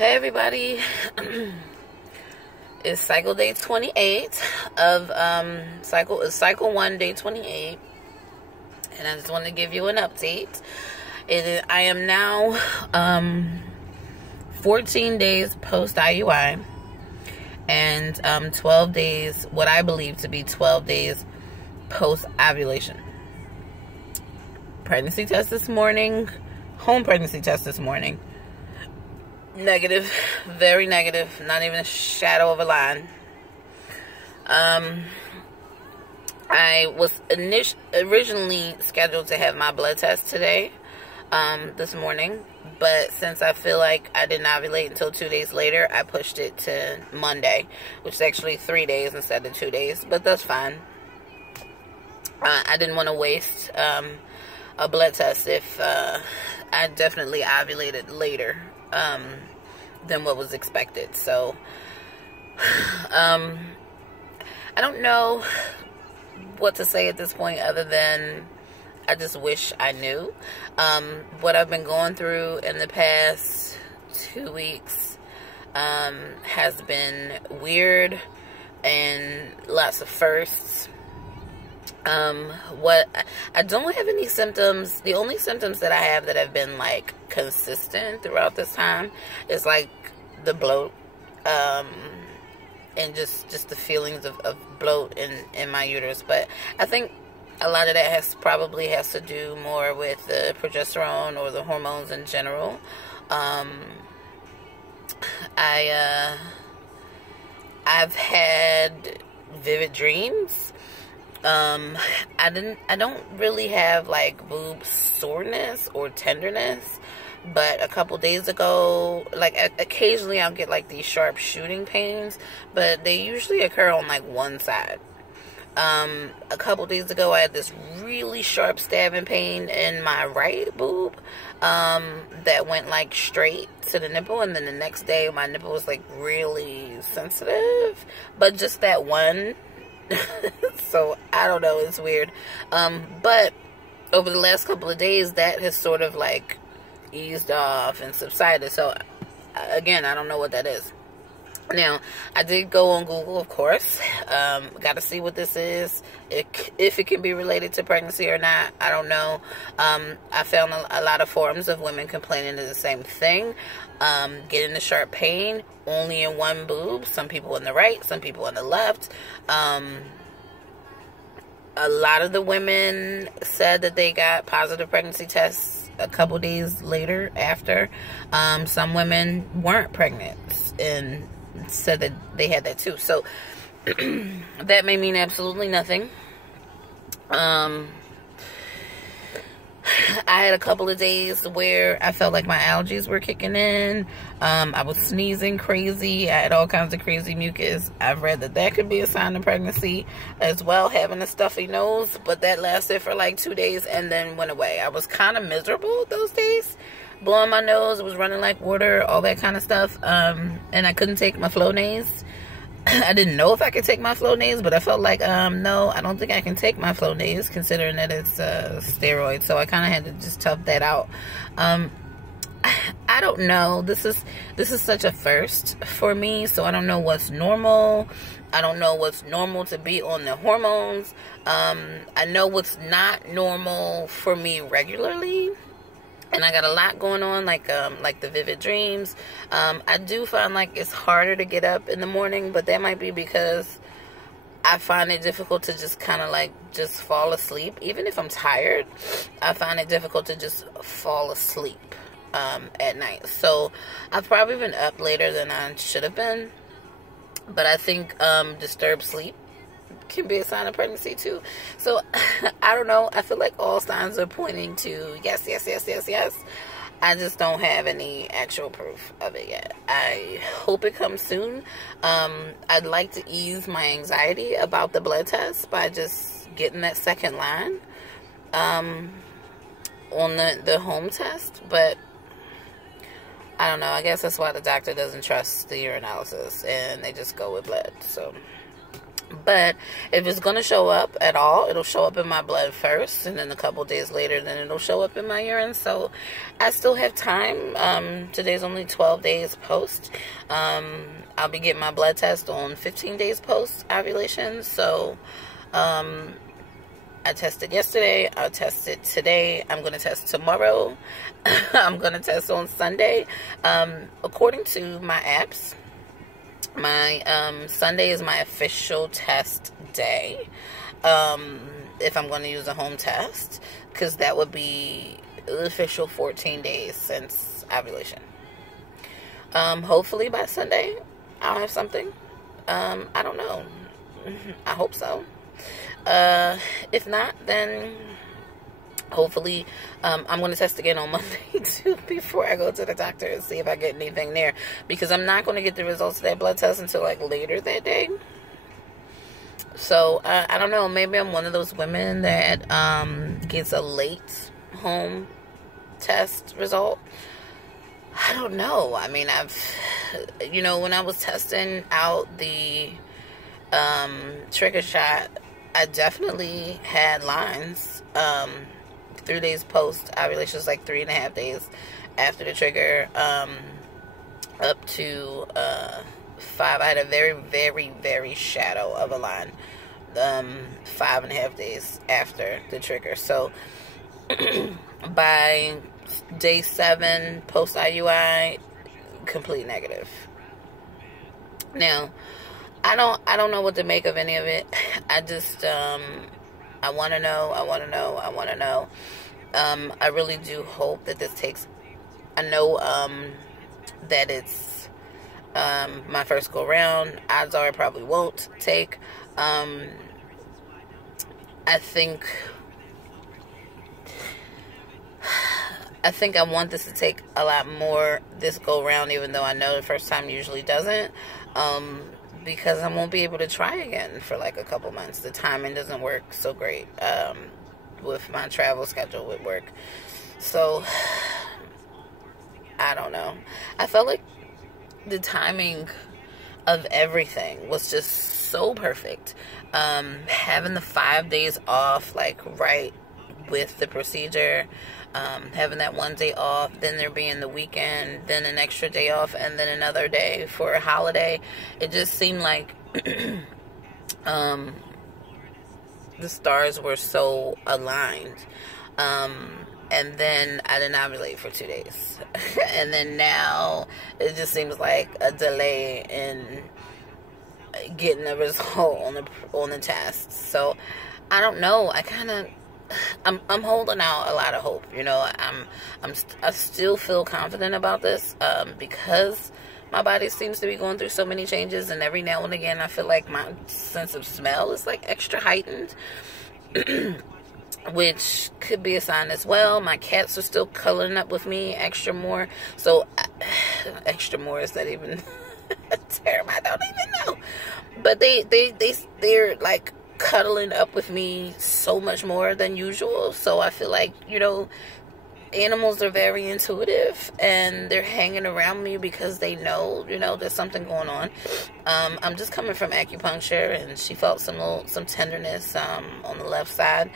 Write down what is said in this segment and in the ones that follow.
Hey everybody, it's cycle day 28 of cycle 1 day 28, and I just want to give you an update. I am now 14 days post IUI and 12 days, what I believe to be 12 days post ovulation. Pregnancy test this morning, home pregnancy test this morning. Negative, very negative, not even a shadow of a line. I was originally scheduled to have my blood test today, this morning, but since I feel like I didn't ovulate until 2 days later, I pushed it to Monday, which is actually 3 days instead of 2 days, but that's fine. I didn't want to waste a blood test if I definitely ovulated later than what was expected. So I don't know what to say at this point other than I just wish I knew. What I've been going through in the past 2 weeks has been weird and lots of firsts. What I don't have any symptoms. The only symptoms that I have that have been like consistent throughout this time is like the bloat, and just the feelings of bloat in my uterus. But I think a lot of that probably has to do more with the progesterone or the hormones in general. I've had vivid dreams. I don't really have like boob soreness or tenderness, but a couple days ago, like occasionally I'll get like these sharp shooting pains, but they usually occur on like one side. A couple days ago I had this really sharp stabbing pain in my right boob, that went like straight to the nipple, and then the next day my nipple was like really sensitive, but just that one. So I don't know, it's weird. But over the last couple of days that has sort of like eased off and subsided. So again, I don't know what that is. Now, I did go on Google, of course. Got to see what this is, if it can be related to pregnancy or not. I don't know. I found a lot of forums of women complaining of the same thing. Getting the sharp pain only in one boob. Some people in the right, some people in the left. A lot of the women said that they got positive pregnancy tests a couple days later after. Some women weren't pregnant and said that they had that too. So that may mean absolutely nothing. I had a couple of days where I felt like my allergies were kicking in. I was sneezing crazy. I had all kinds of crazy mucus. I've read that could be a sign of pregnancy as well, having a stuffy nose, but that lasted for like 2 days and then went away. I was kind of miserable those days, blowing my nose. It was running like water, all that kind of stuff. And I couldn't take my Flonase. I didn't know if I could take my Flonase, but I felt like, no, I don't think I can take my Flonase, considering that it's steroid. So I kind of had to just tough that out. I don't know. This is such a first for me, so I don't know what's normal. I don't know what's normal to be on the hormones. I know what's not normal for me regularly. And I got a lot going on, like the vivid dreams. I do find like it's harder to get up in the morning, but that might be because I find it difficult to just kind of like just fall asleep. Even if I'm tired, I find it difficult to just fall asleep at night. So I've probably been up later than I should have been. But I think disturbed sleep can be a sign of pregnancy too. So I don't know. I feel like all signs are pointing to yes, yes, yes, yes, yes. I just don't have any actual proof of it yet. I hope it comes soon. I'd like to ease my anxiety about the blood test by just getting that second line on the home test, but I don't know. I guess that's why the doctor doesn't trust the urinalysis and they just go with blood. So But if it's going to show up at all, it'll show up in my blood first, and then a couple days later, then it'll show up in my urine. So I still have time. Today's only 12 days post. I'll be getting my blood test on 15 days post ovulation. So I tested yesterday. I'll test it today. I'm going to test tomorrow. I'm going to test on Sunday. According to my apps, my Sunday is my official test day, if I'm going to use a home test, because that would be the official 14 days since ovulation. Hopefully by Sunday I'll have something. I don't know. I hope so. If not, then hopefully I'm going to test again on Monday too before I go to the doctor and see if I get anything there, because I'm not going to get the results of that blood test until like later that day. So I don't know, maybe I'm one of those women that gets a late home test result. I don't know. I mean, when I was testing out the trigger shot, I definitely had lines 3 days post ovulation, is like 3.5 days after the trigger, up to 5. I had a very, very, very shadow of a line 5.5 days after the trigger. So by day 7 post IUI, complete negative. Now I don't know what to make of any of it. I just I want to know. I really do hope that this takes. I know that it's my first go round. Odds are it probably won't take. I think I want this to take a lot more this go round, even though I know the first time usually doesn't. Because I won't be able to try again for like a couple months. The timing doesn't work so great with my travel schedule with work. So I don't know. I felt like the timing of everything was just so perfect. Having the 5 days off, like right with the procedure, having that 1 day off, then there being the weekend, then an extra day off, and then another day for a holiday. It just seemed like the stars were so aligned. And then I didn't ovulate for 2 days. And then now it just seems like a delay in getting a result on the test. So I don't know. I'm holding out a lot of hope. I still feel confident about this because my body seems to be going through so many changes, and every now and again I feel like my sense of smell is like extra heightened, which could be a sign as well. My cats are still coloring up with me extra more. So extra more, is that even a term? I don't even know. But they're like cuddling up with me so much more than usual. So I feel like, animals are very intuitive, and they're hanging around me because they know, there's something going on. I'm just coming from acupuncture, and she felt some tenderness on the left side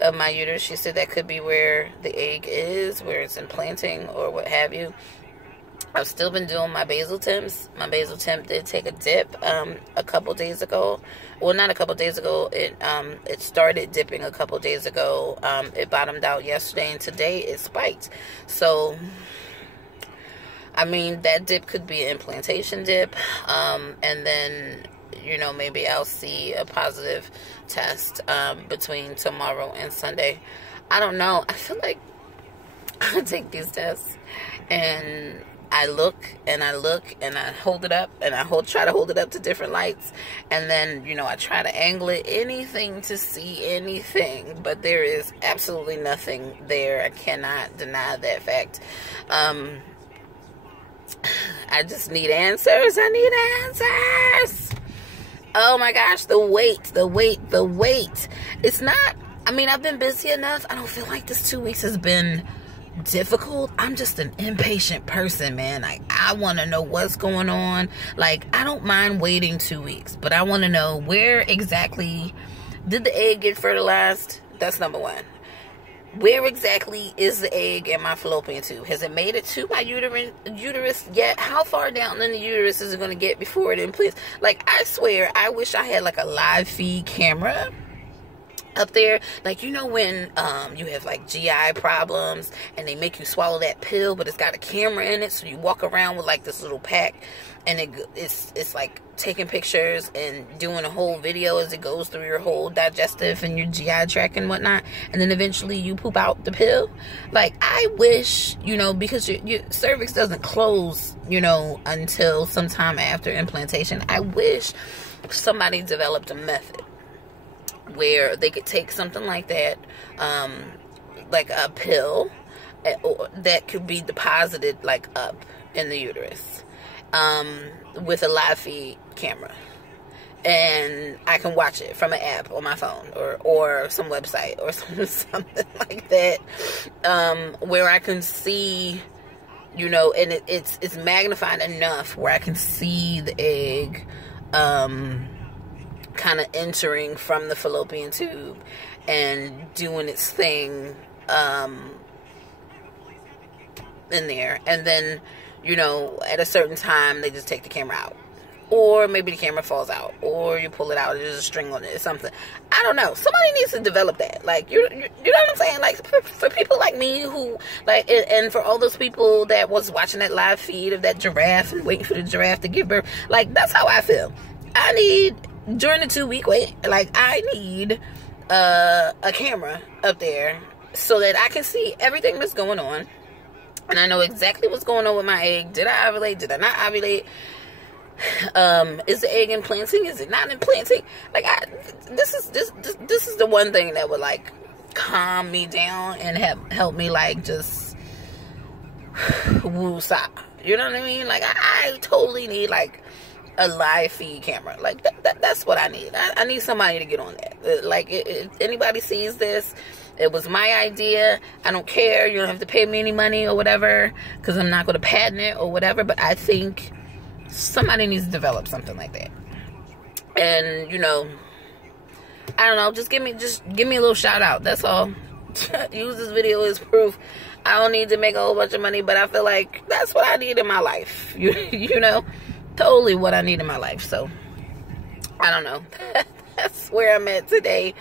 of my uterus. She said that could be where the egg is, where it's implanting or what have you. I've still been doing my basal temps. My basal temp did take a dip a couple days ago. Well, not a couple days ago. It started dipping a couple days ago. It bottomed out yesterday, and today it spiked. So, I mean, that dip could be an implantation dip. And then, maybe I'll see a positive test between tomorrow and Sunday. I don't know. I feel like I take these tests, and I look and I hold it up, and try to hold it up to different lights, and then I try to angle it, anything to see anything, but there is absolutely nothing there. I cannot deny that fact. I just need answers. I need answers. Oh my gosh, the wait. It's not, I've been busy enough. I don't feel like this 2 weeks has been difficult. I'm just an impatient person, man. Like, I want to know what's going on. Like, I don't mind waiting 2 weeks, but I want to know where exactly did the egg get fertilized. That's number one. Where exactly is the egg in my fallopian tube? Has it made it to my uterus yet? How far down in the uterus is it going to get before it implants? Like, I swear, I wish I had like a live feed camera up there. Like, you know when you have like GI problems and they make you swallow that pill, but it's got a camera in it, so you walk around with like this little pack, and it's like taking pictures and doing a whole video as it goes through your whole digestive and your GI tract and whatnot, and then eventually you poop out the pill. Like, I wish, you know, because your cervix doesn't close, you know, until sometime after implantation. I wish somebody developed a method where they could take something like that, like a pill, that could be deposited like up in the uterus, with a live feed camera, and I can watch it from an app on my phone or some website or something like that, where I can see, you know, and it's magnified enough where I can see the egg, kind of entering from the fallopian tube and doing its thing in there, and then, you know, at a certain time they just take the camera out, or maybe the camera falls out, or you pull it out, there's a string on it or something. I don't know. Somebody needs to develop that. Like, you know what I'm saying? Like, for people like me who, like, and for all those people that was watching that live feed of that giraffe and waiting for the giraffe to give birth, like, that's how I feel. I need, during the 2 week wait, like, I need a camera up there so that I can see everything that's going on, and I know exactly what's going on with my egg. Did I ovulate? Did I not ovulate? Is the egg implanting? Is it not implanting? Like, this is the one thing that would, like, calm me down and help me, like, just woo-sa. You know what I mean? Like, I totally need, like, a live feed camera. Like, that's what I need. I need somebody to get on that. Like, if anybody sees this, it was my idea. I don't care. You don't have to pay me any money or whatever, because I'm not going to patent it or whatever. But I think somebody needs to develop something like that. And, you know, I don't know. Just give me a little shout out. That's all. Use this video as proof. I don't need to make a whole bunch of money, but I feel like that's what I need in my life. You know, totally what I need in my life. So, I don't know. That's where I'm at today.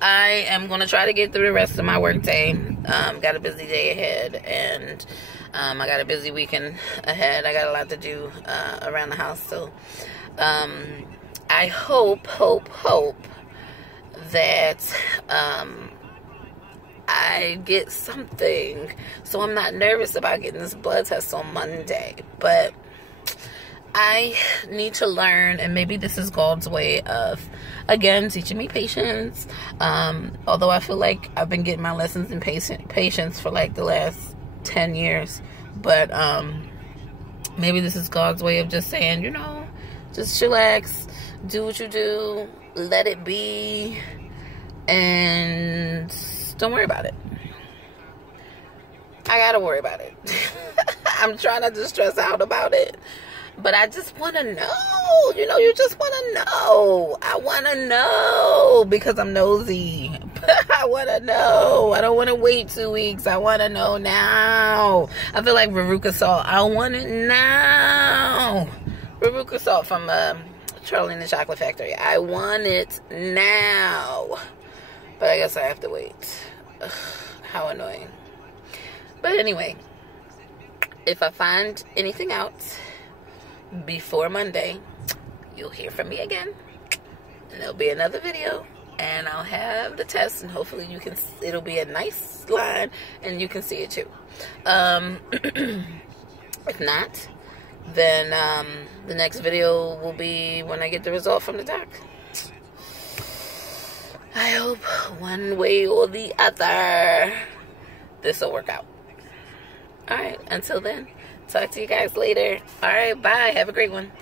I am going to try to get through the rest of my work day. Got a busy day ahead, and I got a busy weekend ahead. I got a lot to do around the house. So I hope that I get something, so I'm not nervous about getting this blood test on Monday. But I need to learn, and maybe this is God's way of, again, teaching me patience. Although I feel like I've been getting my lessons in patience for like the last 10 years. But maybe this is God's way of just saying, you know, just chillax, do what you do, let it be, and don't worry about it. I gotta worry about it. I'm trying not to stress out about it. But I just want to know. You know, you just want to know. I want to know because I'm nosy. I want to know. I don't want to wait 2 weeks. I want to know now. I feel like Veruca Salt. I want it now. Veruca Salt from Charlie and the Chocolate Factory. I want it now. But I guess I have to wait. Ugh, how annoying. But anyway, if I find anything out before Monday, you'll hear from me again, and there'll be another video, and I'll have the test, and hopefully you can, it'll be a nice line and you can see it too. If not, then the next video will be when I get the result from the doc. I hope one way or the other this will work out. Alright, until then, talk to you guys later. Alright, bye. Have a great one.